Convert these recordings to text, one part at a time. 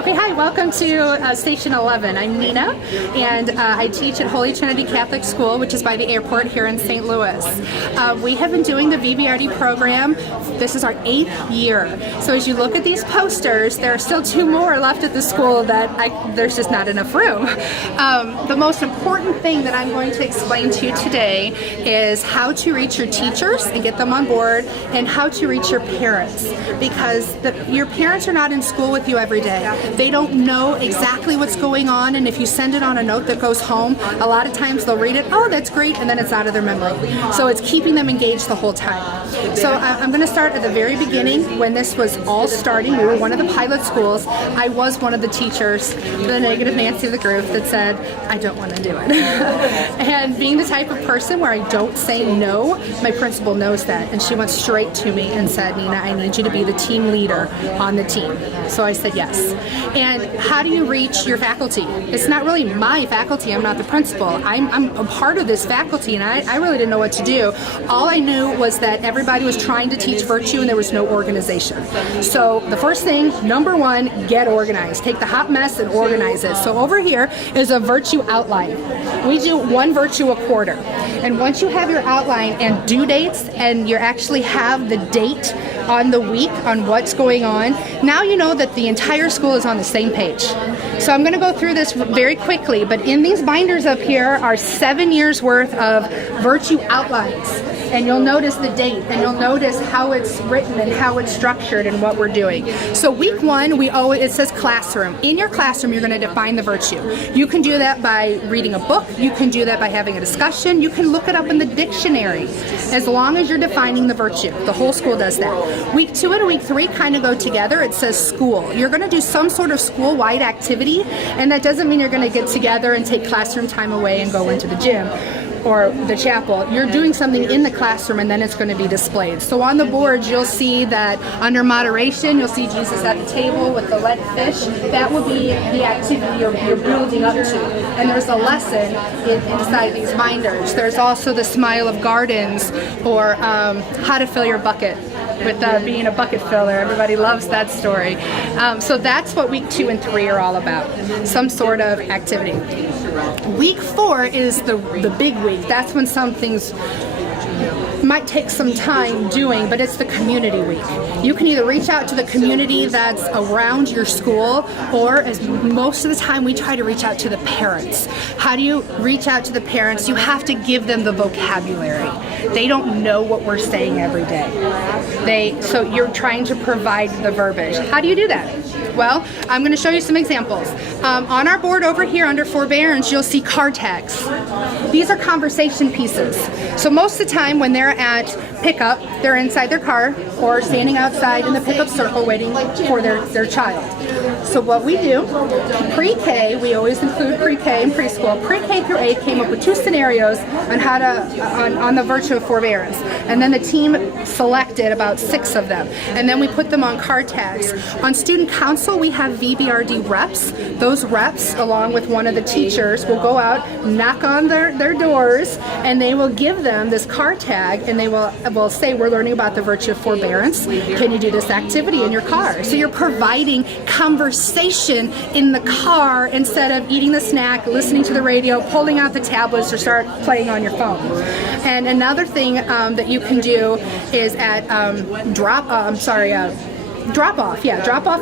Okay, hi, welcome to Station 11. I'm Nina, and I teach at Holy Trinity Catholic School, which is by the airport here in St. Louis. We have been doing the VBRD program. This is our 8th year. So as you look at these posters, there are still 2 more left at the school that there's just not enough room. The most important thing that I'm going to explain to you today is how to reach your teachers and get them on board, and how to reach your parents, because your parents are not in school with you every day. They don't know exactly what's going on, and if you send it on a note that goes home, a lot of times they'll read it, oh, that's great, and then it's out of their memory. So it's keeping them engaged the whole time. So I'm going to start at the very beginning when this was all starting. We were one of the pilot schools. I was one of the teachers, the negative Nancy of the group, that said, I don't want to do it. And being the type of person where I don't say no, my principal knows that, and she went straight to me and said, Nina, I need you to be the team leader on the team. So I said yes. And how do you reach your faculty? It's not really my faculty. I'm not the principal. I'm a part of this faculty, and I really didn't know what to do. All I knew was that everybody was trying to teach virtue and there was no organization. So the first thing, number 1, get organized. Take the hot mess and organize it. So over here is a virtue outline. We do 1 virtue a quarter. And once you have your outline and due dates, and you actually have the date on the week on what's going on, now you know that the entire school is on the same page. So I'm going to go through this very quickly, but in these binders up here are 7 years worth of virtue outlines. And you'll notice the date, and you'll notice how it's written and how it's structured and what we're doing. So week 1, it says classroom. In your classroom, you're going to define the virtue. You can do that by reading a book. You can do that by having a discussion. You can look it up in the dictionary, as long as you're defining the virtue. The whole school does that. Week 2 and week 3 kind of go together. It says school. You're going to do some sort of school-wide activity, and that doesn't mean you're going to get together and take classroom time away and go into the gym or the chapel. You're doing something in the classroom, and then it's going to be displayed. So on the boards, you'll see that under moderation, you'll see Jesus at the table with the lead fish. That will be the activity you're building up to. And there's a lesson inside these binders. There's also the Smile of Gardens, or how to fill your bucket, with being a bucket filler. Everybody loves that story. So that's what week 2 and 3 are all about, some sort of activity. Week 4 is the big week. That's when some things might take some time doing, but it's the community week. You can either reach out to the community that's around your school, or as most of the time we try to reach out to the parents. How do you reach out to the parents? You have to give them the vocabulary. They don't know what we're saying every day. So you're trying to provide the verbiage. How do you do that? Well, I'm going to show you some examples. On our board over here under forbearance, you'll see card tags. These are conversation pieces. So most of the time when they're at pickup, they're inside their car or standing outside in the pickup circle waiting for their child. So what we do, pre-K, we always include pre-K and preschool. Pre-K through 8 came up with 2 scenarios on how to on the virtue of forbearance, and then the team selected about 6 of them, and then we put them on card tags. On student council, we have VBRD reps. Those reps, along with one of the teachers, will go out, knock on their doors, and they will give them this card tag, and they will say, we're learning about the virtue of forbearance. Can you do this activity in your car? So you're providing conversation in the car instead of eating the snack, listening to the radio, pulling out the tablets, or start playing on your phone. And another thing that you can do is at drop off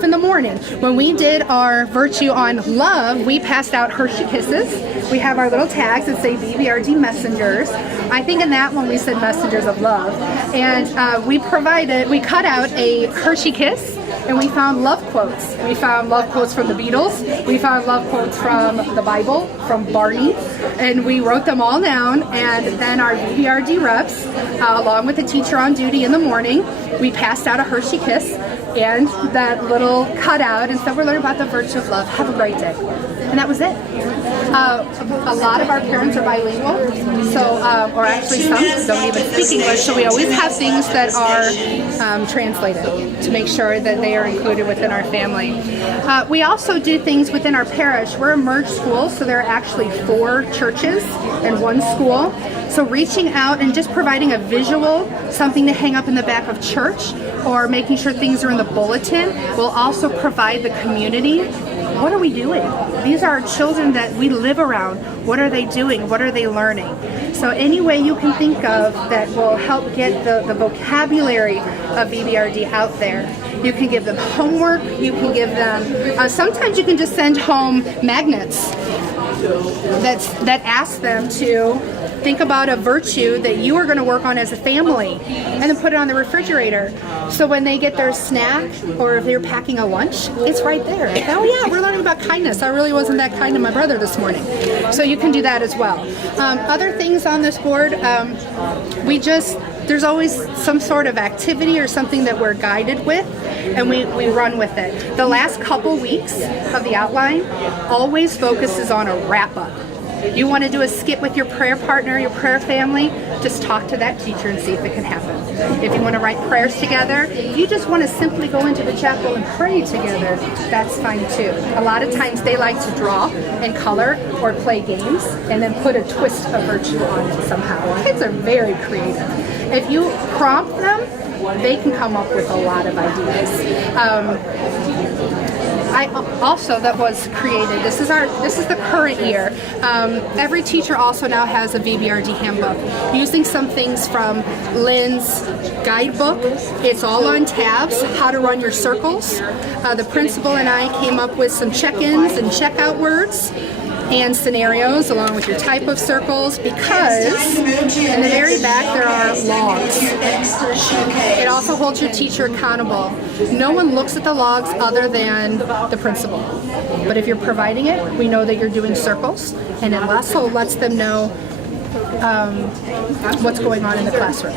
in the morning. When we did our virtue on love, we passed out Hershey Kisses. We have our little tags that say BBRD messengers. I think in that one we said messengers of love. And we cut out a Hershey Kiss, and we found love quotes. We found love quotes from the Beatles. We found love quotes from the Bible, from Barney, and we wrote them all down. And then our VBRD reps, along with the teacher on duty in the morning, we passed out a Hershey Kiss and that little cutout, and said, we're learning about the virtue of love. Have a great day. And that was it. A lot of our parents are bilingual, or actually some don't even speak English, so we always have things that are translated to make sure that they are included within our family. We also do things within our parish. We're a merged school, so there are actually 4 churches and 1 school. So reaching out and just providing a visual, something to hang up in the back of church, or making sure things are in the bulletin. We'll also provide the community. What are we doing? These are children that we live around. What are they doing? What are they learning? So any way you can think of that will help get the vocabulary of VBRD out there. You can give them homework. You can give them, sometimes you can just send home magnets that ask them to think about a virtue that you are going to work on as a family, and then put it on the refrigerator. So when they get their snack, or if they're packing a lunch, it's right there. Oh yeah, we're learning about kindness. I really wasn't that kind to my brother this morning. So you can do that as well. Other things on this board, there's always some sort of activity or something that we're guided with, and we run with it. The last couple weeks of the outline always focuses on a wrap-up. You want to do a skit with your prayer partner, your prayer family, just talk to that teacher and see if it can happen. If you want to write prayers together, if you just want to simply go into the chapel and pray together, that's fine too. A lot of times they like to draw and color or play games and then put a twist of virtue on it somehow. Kids are very creative. If you prompt them, they can come up with a lot of ideas. That was created. This is the current year. Every teacher also now has a VBRD handbook, using some things from Lynn's guidebook. It's all on tabs, how to run your circles. The principal and I came up with some check-ins and check-out words and scenarios along with your type of circles, because in the very back there are logs. It also holds your teacher accountable. No one looks at the logs other than the principal. But if you're providing it, we know that you're doing circles, and it also lets them know what's going on in the classroom.